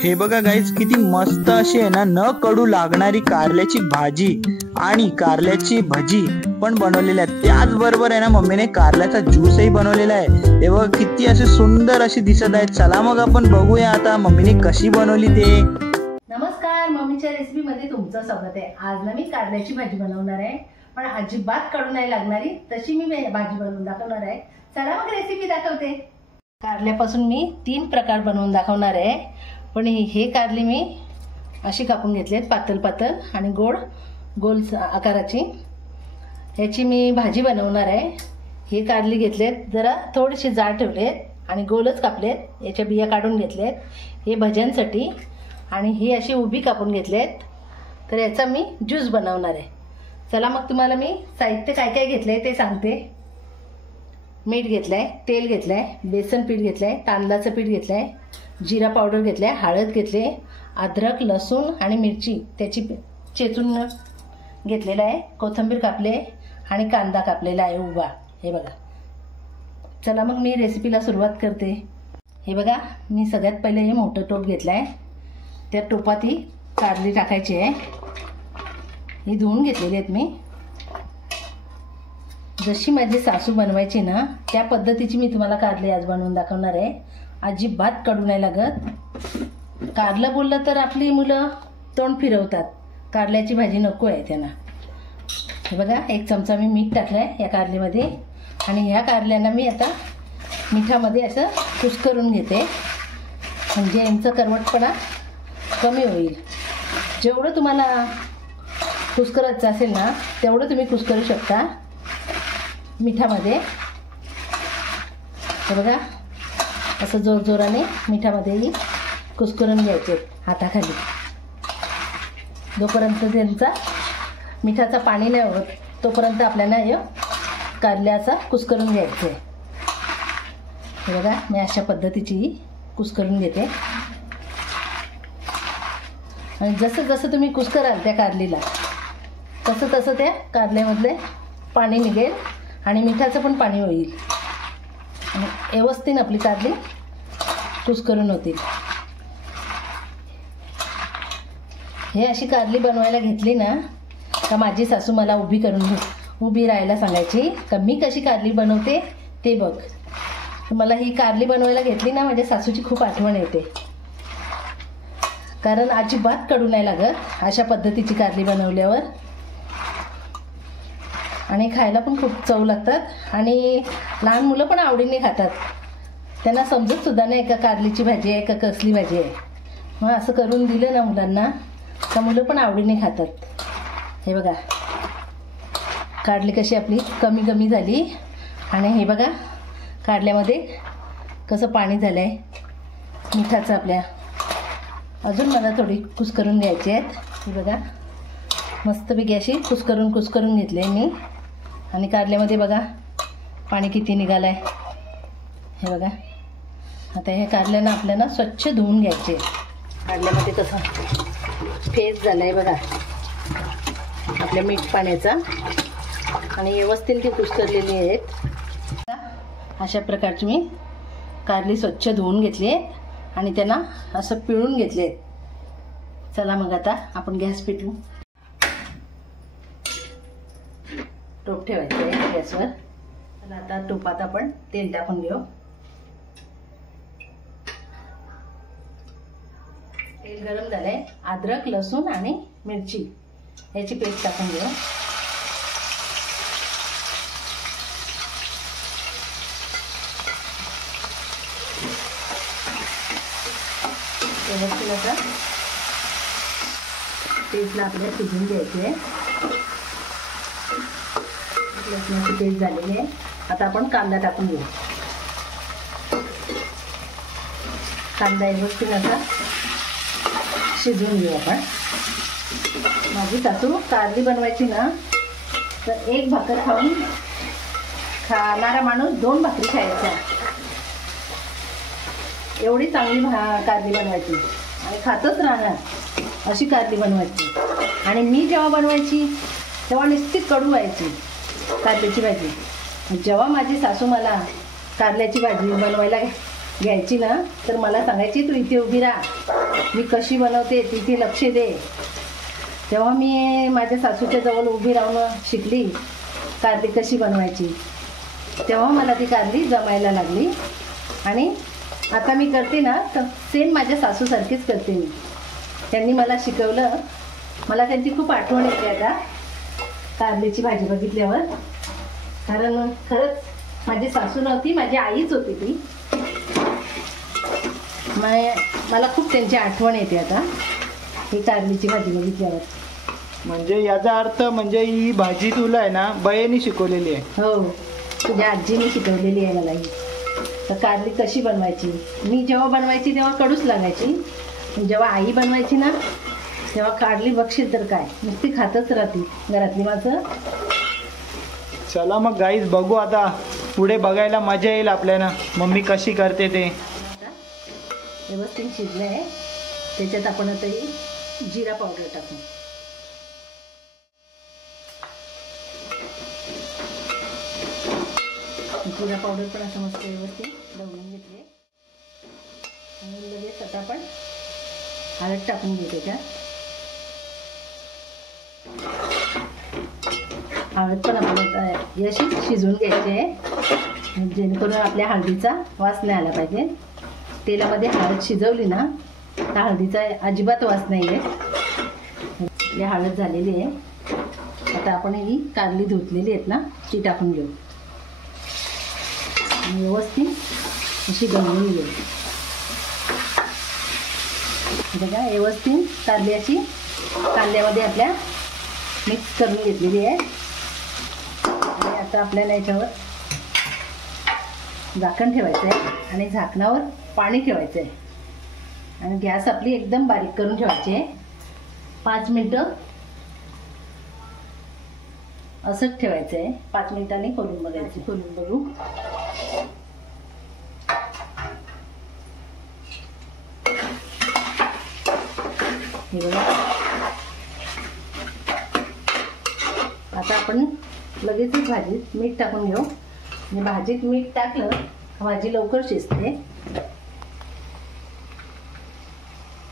हे बघा गाईज, किती मस्त अशी आहे ना न कडू लागणारी कारल्याची भाजी आणि कारल्याची भजी पण बनवलेली आहे। त्याचबरोबर आहे ना मम्मीने कारल्याचा ज्यूसही बनवलेला आहे। हे बघा किती असे सुंदर अशी दिसत आहेत। चला मग आपण बघूया आता मम्मीने कशी बनवली ते। नमस्कार, मम्मीच्या रेसिपी मध्ये तुमचं स्वागत आहे। आज ना मी कारल्याची भाजी बनवणार आहे, पण अजिबात कडू नाही लागणारी तशी मी भाजी बनवून दाखवणार आहे। चला मग रेसिपी दाखवते। कारल्यापासून मी 3 प्रकार बनवून दाखवणार आहे, पण हे कारली मी अशी कापून घेतलेत पातळ पातळ आणि गोल आकाराची। याची मी भाजी बनवणार आहे। हे कारली घेतलेत, जरा थोडेसे जाड ठेवलेत आणि गोलच कापलेत, याच्या बिया काढून घेतलेत हे भज्यांसाठी। आणि ही अशी उभी कापून घेतलेत, तर याचा मी ज्यूस बनवणार आहे। चला मग तुम्हाला मी साहित्य काय काय घेतलंय ते सांगते। मीठ घेतलंय, तेल घेतलंय, बेसन पीठ घेतलंय, तांदळाचं पीठ घेतलंय, जिरा पावडर घेतलाय, हळद घेतले, अद्रक, लसूण आणि मिरची त्याची चेचून घेतलेला आहे, कोथिंबीर कापले आणि कांदा कापलेला आहे उभा। हे बघा। चला मग मी रेसिपीला सुरुवात करते। हे बघा, मी सगळ्यात पहिले हे मोठं टोप घेतलाय, त्या टोपात ही कारली टाकायची आहे। ही धुवून घेतलेली आहेत मी। जशी माझी सासू बनवायची ना त्या पद्धतीची मी तुम्हाला कारली आज बनवून दाखवणार आहे। अजिबात कडू नाही लागत। कारलं बोललं तर आपली मुलं तोंड फिरवतात, कारल्याची भाजी नको आहे त्यांना। हे बघा, 1 चमचा मी मीठ टाकलंय या कारलीमध्ये आणि ह्या कारल्यांना मी आता मिठामध्ये असं कुस्करून घेते, म्हणजे यांचं करवटपणा कमी होईल। जेवढं तुम्हाला कुस्करायचं असेल ना तेवढं तुम्ही कुस्करू शकता मिठामध्ये। हे बघा, असं जोराने मिठामध्येही कुस्करून घ्यायचे हाताखाली, जोपर्यंत त्यांचा मिठाचं पाणी नाही होत तोपर्यंत आपल्याला हे कारल्या असा कुस्करून घ्यायचं आहे। हे बघा, मी अशा पद्धतीची कुस्करून घेते आणि जसं जसं तुम्ही कुस्कराल त्या कारलीला तसं तसं त्या कारल्यामधले पाणी निघेल आणि मिठाचं पण पाणी होईल आणि व्यवस्थित आपली कारली कुस्करून होतील। हे अशी कारली बनवायला घेतली ना का माझी सासू मला उभी राहायला सांगायची का मी कशी कारली बनवते ते बघ। मला ही कारली बनवायला घेतली ना माझ्या सासूची खूप आठवण येते, कारण अजिबात कडू नाही लागत अशा पद्धतीची कारली बनवल्यावर, आणि खायला पण खूप चव लागतात आणि लहान मुलं पण आवडीने खातात। त्यांना समजत सुद्धा नाही का कारलीची भाजी आहे का कसली भाजी आहे। मग असं करून दिलं ना मुलांना का मुलं पण आवडीने खातात। हे बघा, कारली कशी आपली कमी कमी झाली आणि हे बघा कारल्यामध्ये कसं पाणी झालं आहे मिठाचं आपल्या। अजून मला थोडी कुस्करून घ्यायची आहेत। हे बघा, मस्तपैकी अशी कुस्करून घेतली आहे मी आणि कारल्यामध्ये बघा पाणी किती निघालं आहे। हे बघा, आता हे कारल्यानं आपल्याला स्वच्छ धुवून घ्यायचे। कारल्यामध्ये कसं फेस झालं आहे बघा आपल्या मीठ पाण्याचा आणि व्यवस्थित ती कुस्करलेली आहेत। अशा प्रकारची मी कारली स्वच्छ धुवून घेतली आहे आणि त्यांना असं पिळून घेतले। चला मग आता आपण गॅस पेटवू। टोप ठेवायचं आहे गॅसवर। चला आता टोपात आपण तेल टाकून घेऊ। तेल गरम झालंय, अद्रक, लसूण आणि मिरची याची पेस्ट टाकून घेऊ। व्यवस्थित आता पेस्टला आपल्याला शिजून घ्यायची आहे। लसणाची पेस्ट झालेली आहे। आता आपण कांदा टाकून घेऊ। कांदा व्यवस्थित असा शिजवून घेऊ आपण। माझी सासू कारली बनवायची ना तर 1 भाकर खाऊन खाणारा माणूस 2 भाकरी खायचा, एवढी चांगली कारली बनवायची आणि खातच राहणार अशी कारली बनवायची। आणि मी जेव्हा बनवायची तेव्हा निश्चित कडू व्हायची कारल्याची भाजी। जेव्हा माझी सासू मला कारल्याची भाजी बनवायला घ्यायची ना तर मला सांगायची तू इथे उभी राहा मी कशी बनवते तिथे लक्ष दे. तेव्हा मी माझ्या सासूच्या जवळ उभी राहून शिकली कारली कशी बनवायची. तेव्हा मला ती कारली जमायला लागली आणि आता मी करते ना तर सेम माझ्या सासूसारखीच करते मी. त्यांनी मला शिकवलं. मला त्यांची खूप आठवण येते आता कारलीची भाजी बघितल्यावर. कारण खरंच माझी सासू नव्हती, माझी आईच होती ती. मला खूप त्यांची आठवण येते आता ही कारलीची भाजी बघितल्यावर. म्हणजे याचा अर्थ म्हणजे ही भाजी तुला आहे ना बयानी शिकवलेली आहे. हो, तुझ्या आजीने शिकवलेली आहे मला ही. तर कारली कशी बनवायची, मी जेव्हा बनवायची तेव्हा कडूच लागायची. जेव्हा आई बनवायची ना तेव्हा कारली बघशील तर काय नुसती खातच राहते घरातली माझं. चला मग गाईज बघू आता पुढे बघायला मजा येईल आपल्याला मम्मी कशी करते ते. व्यवस्थित शिजलं आहे. त्याच्यात आपण आता ही जिरा पावडर टाकू. जिरा पावडर पण असं मस्त व्यवस्थित ढवळून घेतले आणि लगेच आता आपण हळद टाकून घेऊ त्याच्यात. हळद पण आपण अशी शिजवून घ्यायची आहे जेणेकरून आपल्या हळदीचा वास नाही आला पाहिजे. तेलामध्ये हळद शिजवली ना तर हळदीचा अजिबात वास नाही आहे. आपली हळद झालेली आहे. आता आपण ही कारली धुतलेली आहेत ना ती टाकून घेऊ. व्यवस्थित अशी गंजून घेऊ. बघा व्यवस्थित कारली अशी कांद्यामध्ये आपल्या मिक्स करून घेतलेली आहे. आणि आता आपल्याला याच्यावर झाकण ठेवायचं आहे आणि झाकणावर पाणी ठेवायचं आहे आणि गॅस आपली एकदम बारीक करून ठेवायची आहे. 5 मिनटं असंच ठेवायचं आहे. 5 मिनिटांनी खोलून बघायचं. खोलून बघू. हे बघा आता आपण लगेचच भाजीत मीठ टाकून घेऊ. म्हणजे भाजीत मीठ टाकलं भाजी लवकर शिजते.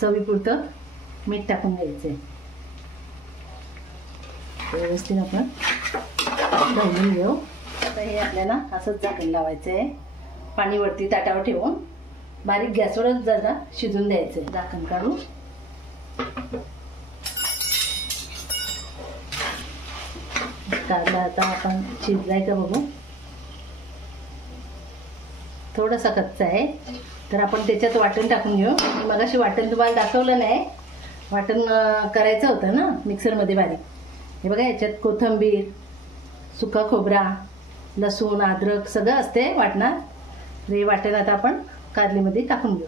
चवीपुरतं मीठ टाकून घ्यायचं. व्यवस्थित आपण ढवळून घेऊ. आता हे आपल्याला असंच झाकण लावायचं आहे. पाणी वरती ताटावर ठेवून बारीक गॅसवरच जरा शिजून द्यायचं आहे. झाकण काढू. कारला आता आपण शिजलाय का बघू. थोडासा कच्चा आहे तर आपण त्याच्यात वाटण टाकून घेऊ. मगाशी वाटण तुम्हाला दाखवलं नाही. वाटण करायचं होतं ना मिक्सरमध्ये बारीक. हे बघा याच्यात कोथिंबीर, सुका खोबरा, लसूण, अद्रक सगळं असते वाटणार. हे वाटण आता आपण कारलीमध्ये टाकून घेऊ.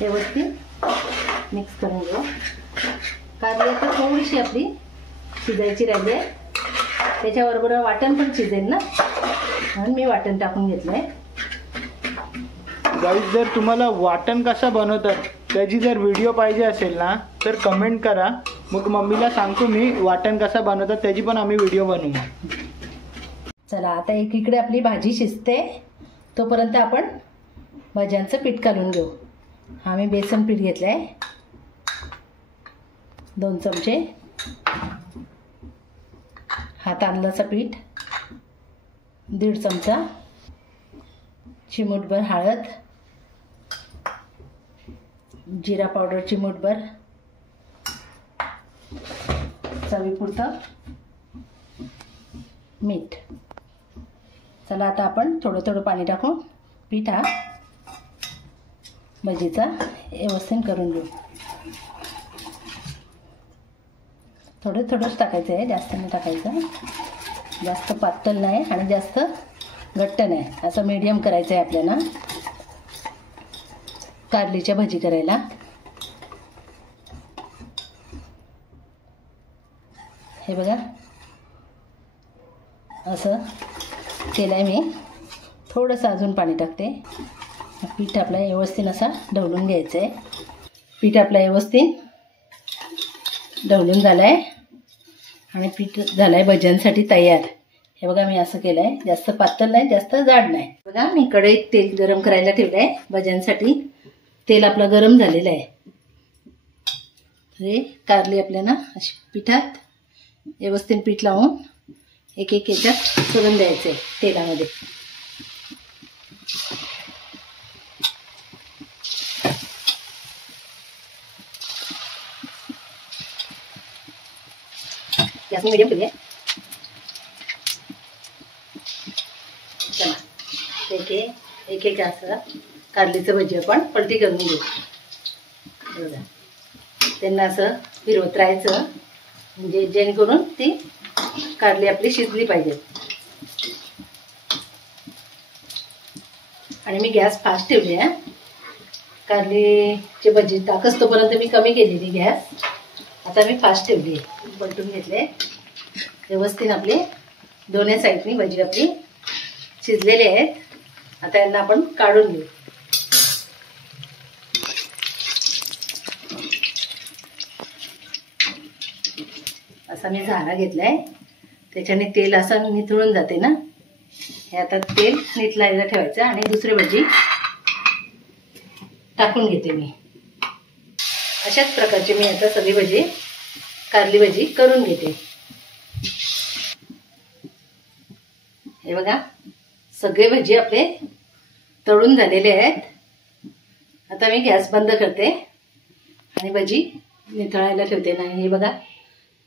व्यवस्थित मिक्स करून घेऊ. कारली आता थोडीशी आपली शिजायची राहिली आहे. त्याच्याबरोबर वाटण पण शिजेल ना म्हणून मी वाटण टाकून घेतलंय. गाईज जर तुम्हाला वाटण कसं बनवतात त्याची जर व्हिडिओ पाहिजे असेल ना तर कमेंट करा. मग मम्मीला सांगतो मी वाटण कसं बनवतात त्याची पण आम्ही व्हिडिओ बनवू. चला आता एकीकडे आपली भाजी शिजते तोपर्यंत आपण भाज्यांचं पीठ काढून घेऊ. हा मी बेसन पीठ घेतलं आहे 2 चमचे. हा तांदळाचं पीठ 1.5 चमचा. चिमूटभर हळद, जिरा पावडर चिमूटभर, चवीपुरतं मीठ. चला आता आपण थोडं थोडं पाणी टाकून पीठ हा भजीचा व्यवस्थित करून घेऊ. थोडं थोडंच टाकायचं आहे, जास्त नाही टाकायचं. जास्त पातळ नाही आणि जास्त घट्ट नाही, असं मीडियम करायचं आहे आपल्याला कारलीच्या भजी करायला. हे बघा असं केलं आहे मी. थोडंसं अजून पाणी टाकते. पीठ आपलं व्यवस्थित असं ढवळून घ्यायचं आहे. पीठ आपलं व्यवस्थित ढवळून झालं आहे आणि पीठ झालं आहे भज्यांसाठी तयार. हे बघा मी असं केलंय, जास्त पातळ नाही जास्त जाड नाही. बघा मी कढईत तेल गरम करायला ठेवलंय भज्यांसाठी. तेल आपलं गरम झालेलं आहे. हे कारली आपल्याला अशी पिठात व्यवस्थित पीठ लावून एक एक याच्यात सोडून द्यायचे तेलामध्ये. गॅस मीडियम ठेवूया. चला एक एक असं कारलीचं भजी आपण पलटी करून घेऊ. बघा त्यांना असं फिरवत राहायचं, म्हणजे जेणेकरून ती कारली आपली शिजली पाहिजे. आणि मी गॅस फास्ट ठेवली आहे. कारलीची भजी टाकस तोपर्यंत मी कमी केलेली गॅस. आता मी फास्ट ठेवली आहे. पलटून घेतले व्यवस्थित. आपली दोन्ही साईडनी भजी आपली शिजलेली आहेत. आता यांना आपण काढून घेऊ. असा मी झारा घेतलाय, त्याच्याने तेल असं निथळून जाते ना. हे आता तेल निथळायला ठेवायचं आणि दुसरी भजी टाकून घेते मी. अशाच प्रकारची मी आता सगळी भजी कारली भजी करून घेते. हे बघा सगळे भजी आपले तळून झालेले आहेत. आता मी गॅस बंद करते आणि भजी निथळायला ठेवते ना. हे बघा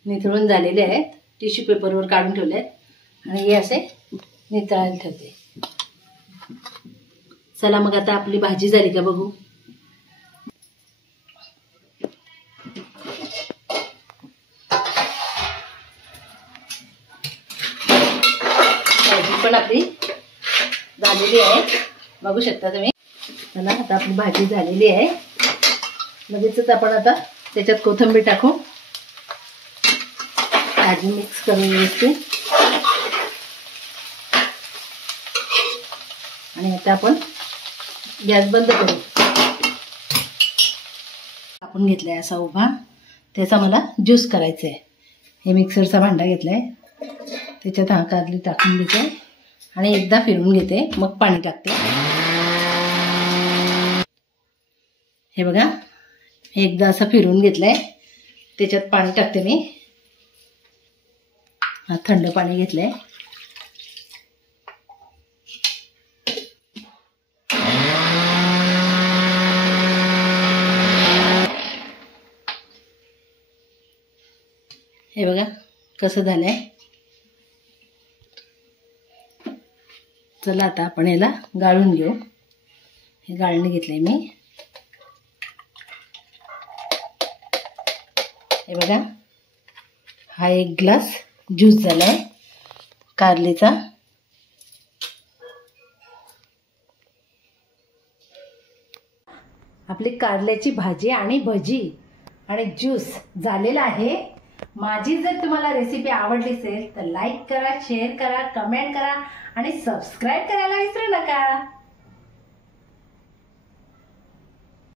निथळून झालेले आहेत. टिश्यू पेपरवर काढून ठेवले आहेत आणि हे असे निथळायला ठेवते. चला मग आता आपली भाजी झाली का बघू. भाजी पण आपली झालेली आहे, बघू शकता तुम्ही. चला आता आपली भाजी झालेली आहे. लगेचच आपण आता त्याच्यात कोथिंबीर टाकू. भाजी मिक्स करून घ्यायची आणि आता आपण गॅस बंद करू. आपण घेतलाय असा उभा, त्याचा मला ज्यूस करायचा आहे. हे मिक्सरचा भांडा घेतलाय, त्याच्यात हा कारली टाकून घेते आणि एकदा फिरवून घेते, मग पाणी टाकते. हे बघा एकदा असं फिरवून घेतलंय, त्याच्यात पाणी टाकते मी. हा थंड पाणी घेतलंय. हे बघा कसं झालंय. चला आता आपण याला गाळून घेऊ. हे गाळणी घेतलंय मी. हे बघा हा 1 ग्लास ज्यूस झालाय कारलीचा. आपली कारल्याची भाजी आणि भजी आणि ज्यूस झालेला आहे. माझी जर तुम्हाला रेसिपी आवडली असेल तर लाईक करा, शेअर करा, कमेंट करा आणि सबस्क्राईब करायला विसरू नका.